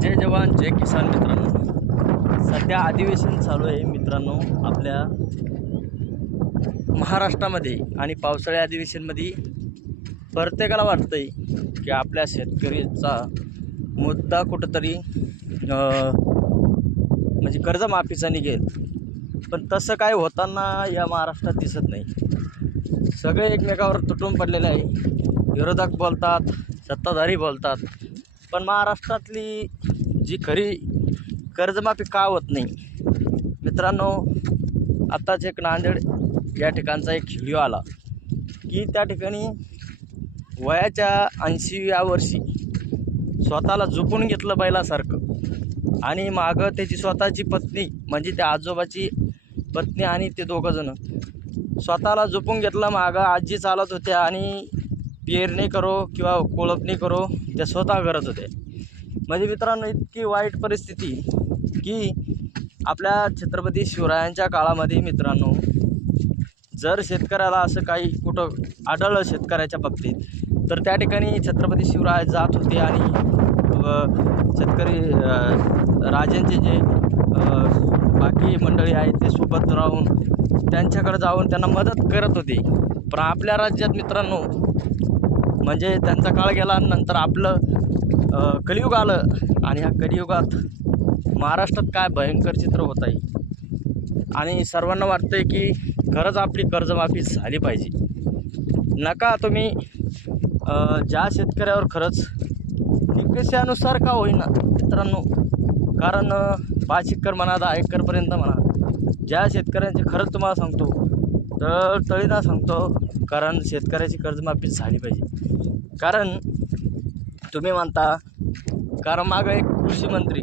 जय जवान जय किसान मित्रांनो, सध्या अधिवेशन चालू आहे मित्रांनो आपल्या महाराष्ट्रामध्ये. आणि पावसाळ्या अधिवेशनमध्ये प्रत्येकाला वाटतंय की आपल्या शेतकरीचा मुद्दा कुठंतरी म्हणजे कर्जमाफीचा निघेल, पण तसं काय होताना या महाराष्ट्रात दिसत नाही. सगळे एकमेकावर तुटून पडलेले आहे. विरोधक बोलतात, सत्ताधारी बोलतात, पण महाराष्ट्रातली जी खरी कर्जमाफी का होत नाही मित्रांनो. आत्ताच एक नांदेड या ठिकाणचा एक व्हिडिओ आला की त्या ठिकाणी वयाच्या 80व्या वर्षी स्वतःला झोपून घेतलं बैलासारखं, आणि मागं त्याची स्वतःची पत्नी म्हणजे त्या आजोबाची पत्नी आणि ते दोघंजणं स्वतःला झोपून घेतलं. मागं आजी चालत होत्या आणि पेरणी करो किंवा कोळपणी करो त्या स्वतः करत होते. म्हणजे मित्रांनो इतकी वाईट परिस्थिती की आपल्या छत्रपती शिवरायांच्या काळामध्ये मित्रांनो, जर शेतकऱ्याला असं काही कुठं आढळलं शेतकऱ्याच्या बाबतीत तर त्या ठिकाणी छत्रपती शिवराय जात होते आणि शेतकरी राजांचे जे बाकी मंडळी आहेत ते सोबत राहून त्यांच्याकडे जाऊन त्यांना मदत करत होते. पण आपल्या राज्यात मित्रांनो म्हणजे त्यांचा काळ गेला, नंतर आपलं कलियुग आलं आणि ह्या कलियुगात महाराष्ट्रात काय भयंकर चित्र होत आहे. आणि सर्वांना वाटतंय की खरंच आपली कर्जमाफी झाली पाहिजे. नका तुम्ही ज्या शेतकऱ्यावर खरंच निकषानुसार का होईना मित्रांनो, कारण 5 एकर म्हणा 10 एकरपर्यंत म्हणा, ज्या शेतकऱ्यांचे खरंच तुम्हाला सांगतो तर तळीना सांगतो, कारण शेतकऱ्याची कर्जमाफी झाली पाहिजे. कारण तुम्ही म्हणता, कारण मागं एक कृषी मंत्री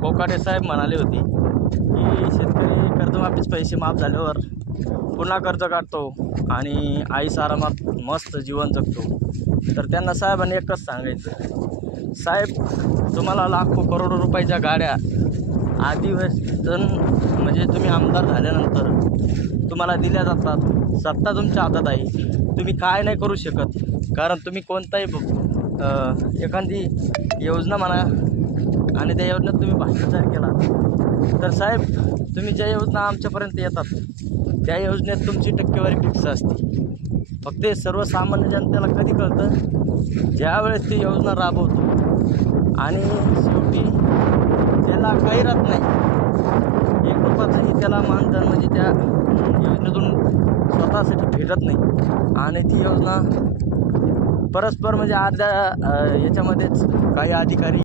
कोकाटे साहेब म्हणाले होते की शेतकरी कर्जमाफीचे पैसे माफ झाल्यावर पुन्हा कर्ज काढतो आणि आईस आरामात मस्त जीवन जगतो. तर त्यांना साहेबांनी एकच सांगायचं, साहेब तुम्हाला लाखो करोडो रुपयाच्या गाड्या अधिवेशन म्हणजे तुम्ही आमदार झाल्यानंतर तुम्हाला दिल्या जातात, सत्ता तुमच्या हातात आहे, तुम्ही काय नाही करू शकत. कारण तुम्ही कोणताही एखादी योजना म्हणा आणि त्या योजनेत तुम्ही भ्रष्टाचार केला तर साहेब तुम्ही ज्या योजना आमच्यापर्यंत येतात त्या योजनेत तुमची टक्केवारी फिक्स असते. फक्त सर्वसामान्य जनतेला कधी कळतं, ज्यावेळेस ती योजना राबवतो आणि शेवटी त्याला काही राहत नाही, 1 रुपयाचंही त्याला मानधन म्हणजे त्या योजनेतून स्वतःसाठी भेटत नाही. आणि ती योजना परस्पर म्हणजे अर्ध्या याच्यामध्येच काही अधिकारी